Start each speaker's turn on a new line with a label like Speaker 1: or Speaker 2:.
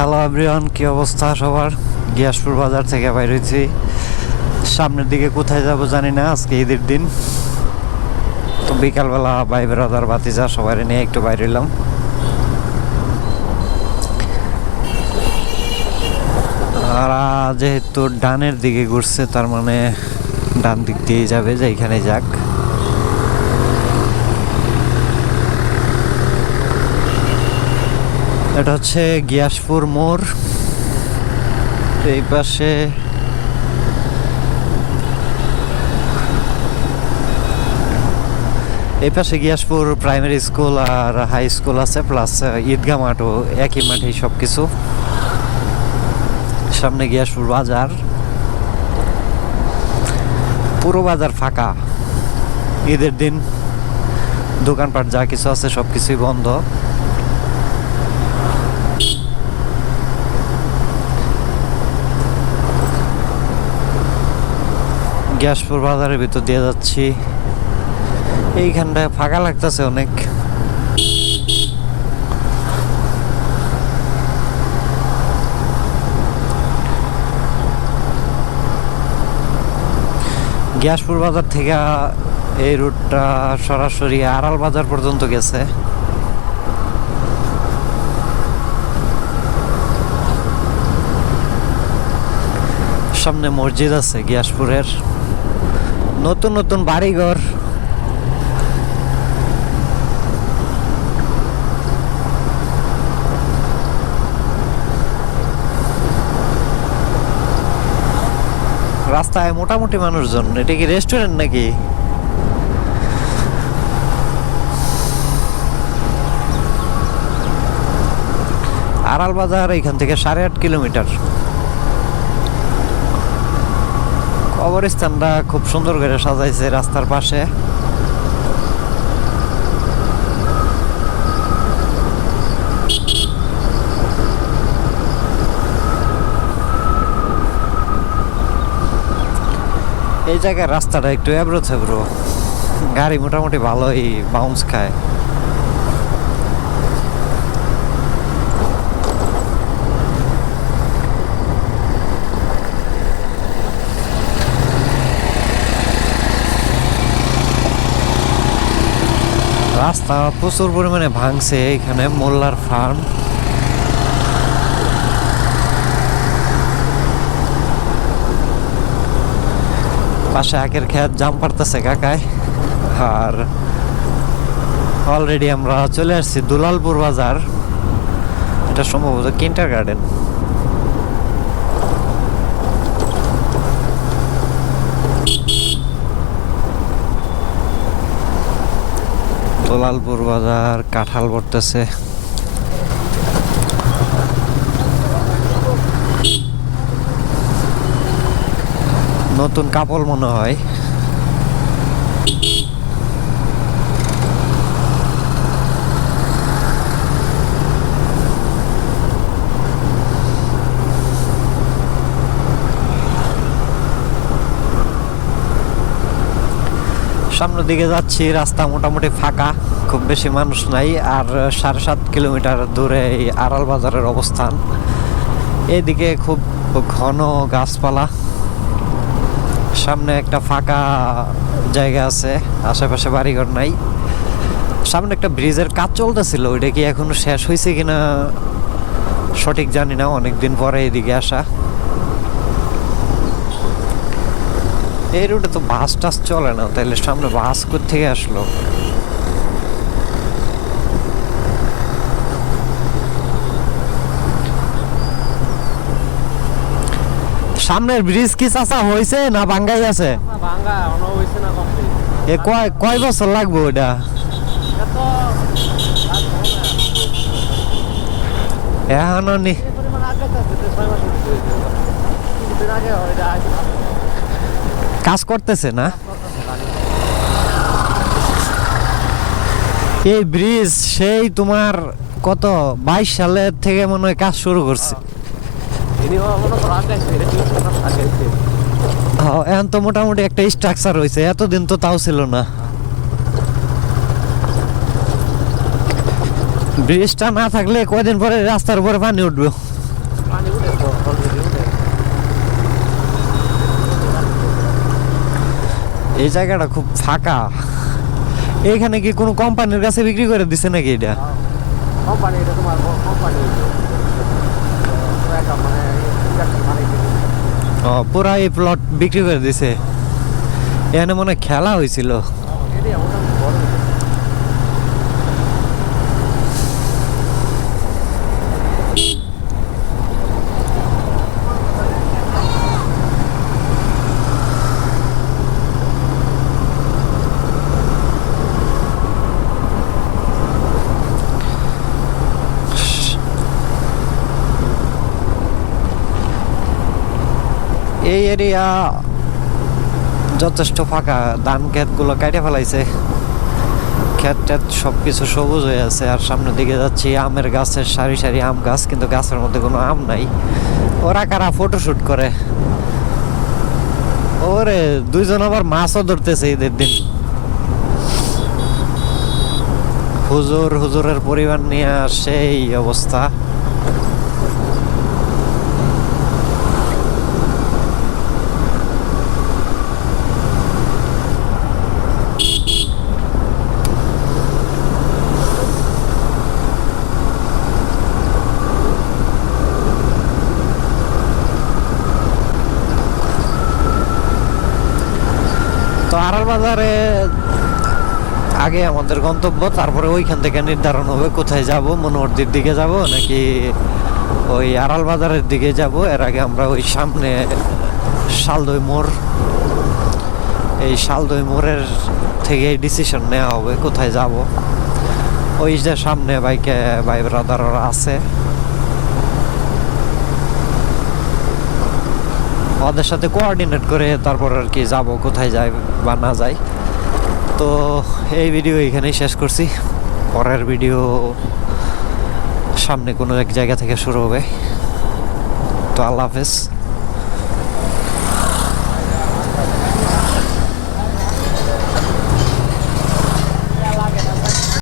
Speaker 1: Hello everyone, কি অবস্থা সবার? গিয়াসপুর বাজার থেকে বাইর হয়েছি। সামনের দিকে কোথায় যাব জানি না, আজকে ঈদের দিন। তো বিকালবেলা ভাই বেড়াদার বাতিজা সবাই নিয়ে একটু বাইরে এলাম আর যেহেতু ডানের দিকে ঘুরছে, তার মানে ডান দিক দিয়ে যাবে যেখানে যাক। এটা হচ্ছে গিয়াসপুর মোড়। এই পাশে এই পাশে গিয়াসপুর প্রাইমারি স্কুল আর হাই স্কুল আছে প্লাস ঈদগাহ মাঠও একই মাঠেই সব কিছু সামনে গিয়াসপুর বাজার। পুরো বাজার ফাঁকা। ঈদের দিন দোকানপাট যা কিছু আছে সব কিছুই বন্ধ। গ্যাসপুর বাজারের ভিতর দিয়ে যাচ্ছি। এইখানটায় ফাঁকা লাগতেছে অনেক। গ্যাসপুর বাজার থেকে এই রুটটা সরাসরি আড়াল বাজার পর্যন্ত গেছে। সামনে মসজিদ আছে গিয়াসপুরের। নতুন নতুন বাড়িঘর। রাস্তায় মোটামুটি মানুষজন, এটা কি রেস্টুরেন্ট নাকি? আড়াল বাজার এখান থেকে সাড়ে আট কিলোমিটার। কবরস্থানটা খুব সুন্দর করে সাজাইছে রাস্তার পাশে। এই জায়গায় রাস্তাটা একটু এবড়ো থেবড়ো গাড়ি মোটামুটি ভালোই বাউন্স খায়। রাস্তা প্রচুর পরিমাণে ভাঙছে এখানে মোল্লার ফার্ম। পাশে আগের খেত জাম পারতেছে কাকায় আর অলরেডি আমরা চলে আসছি দুলালপুর বাজার। এটা সম্ভবত কিন্টার গার্ডেন দুলালপুর বাজার কাঁঠাল পড়তেছে। নতুন কাপড় মনে হয়। সামনের দিকে যাচ্ছি, রাস্তা মোটামুটি ফাঁকা, খুব বেশি মানুষ নাই, আর সাড়ে সাত কিলোমিটার দূরে এই আড়াল বাজারের অবস্থান। এদিকে খুব ঘন গাছপালা, সামনে একটা ফাঁকা জায়গা আছে, আশেপাশে বাড়িঘর নাই। সামনে একটা ব্রিজের কাজ চলতেছিল, ওইটা কি এখনও শেষ হয়েছে কিনা সঠিক জানি না, অনেকদিন পরে এদিকে আসা। এই রুটে তো বাস টাস চলে না তাহলে সামনে বাস থেকে আসলো? সামনের ব্রিজ কি চাচা হয়েছে না বাঙ্গাই আছে? এ কয় কয় বছর লাগবে
Speaker 2: ওটা
Speaker 1: এখনও নি
Speaker 2: আগে
Speaker 1: কাজ করতেছে না? এই ব্রিজ, সেই তোমার কত, বাইশ সালের থেকে মনে হয় কাজ শুরু করছে। এখন তো মোটামুটি একটা স্ট্রাকচার হয়েছে এতদিন তো তাও ছিল না। ব্রিজটা না থাকলে কয়দিন পরে রাস্তার উপরে পানি উঠবে
Speaker 2: পানি উঠে তো অলরেডি উঠে
Speaker 1: এই জায়গাটা খুব ফাঁকা। এখানে কি কোনো কোম্পানির কাছে বিক্রি করে দিছে নাকি এটা?
Speaker 2: কোম্পানি এটা তোমার কোম্পানি একটা একটা
Speaker 1: ও পুরা এই প্লট বিক্রি করে দিছে। এখানে মনে খেলা হয়েছিল
Speaker 2: এরিয়া মোটামুটি বড়
Speaker 1: এই এরিয়া যথেষ্ট ফাঁকা। ধান ক্ষেতগুলো কাটে ফেলাইছে। ক্ষেত টেত সব কিছু সবুজ হয়ে আছে। আর সামনের দিকে যাচ্ছি, আমের গাছের সারি সারি আম গাছ, কিন্তু গাছের মধ্যে কোনো আম নাই। ওরা কারা ফটোশুট করে? ওরে, দুইজন আবার মাছও ধরতেছে ঈদের দিন। হুজুর, হুজুরের পরিবার নিয়ে সেই অবস্থা তো আড়াল বাজারে, আগে আমাদের গন্তব্য, তারপরে ওইখান থেকে নির্ধারণ হবে কোথায় যাব, মনোহরদির দিকে যাব, নাকি ওই আড়াল বাজারের দিকে যাব। এর আগে আমরা ওই সামনে শালদই মোড়, এই শালদই মোড়ের থেকে ডিসিশন নেওয়া হবে কোথায় যাব। ওই যে সামনে বাইকে, ভাই ব্রাদাররা আছে। ওদের সাথে কোঅর্ডিনেট করে তারপর আর কি যাব, কোথায় যাই বা না যাই। তো এই ভিডিও এখানেই শেষ করছি। পরের ভিডিও সামনে কোনো এক জায়গা থেকে শুরু হবে। তো আল্লাহ হাফেজ।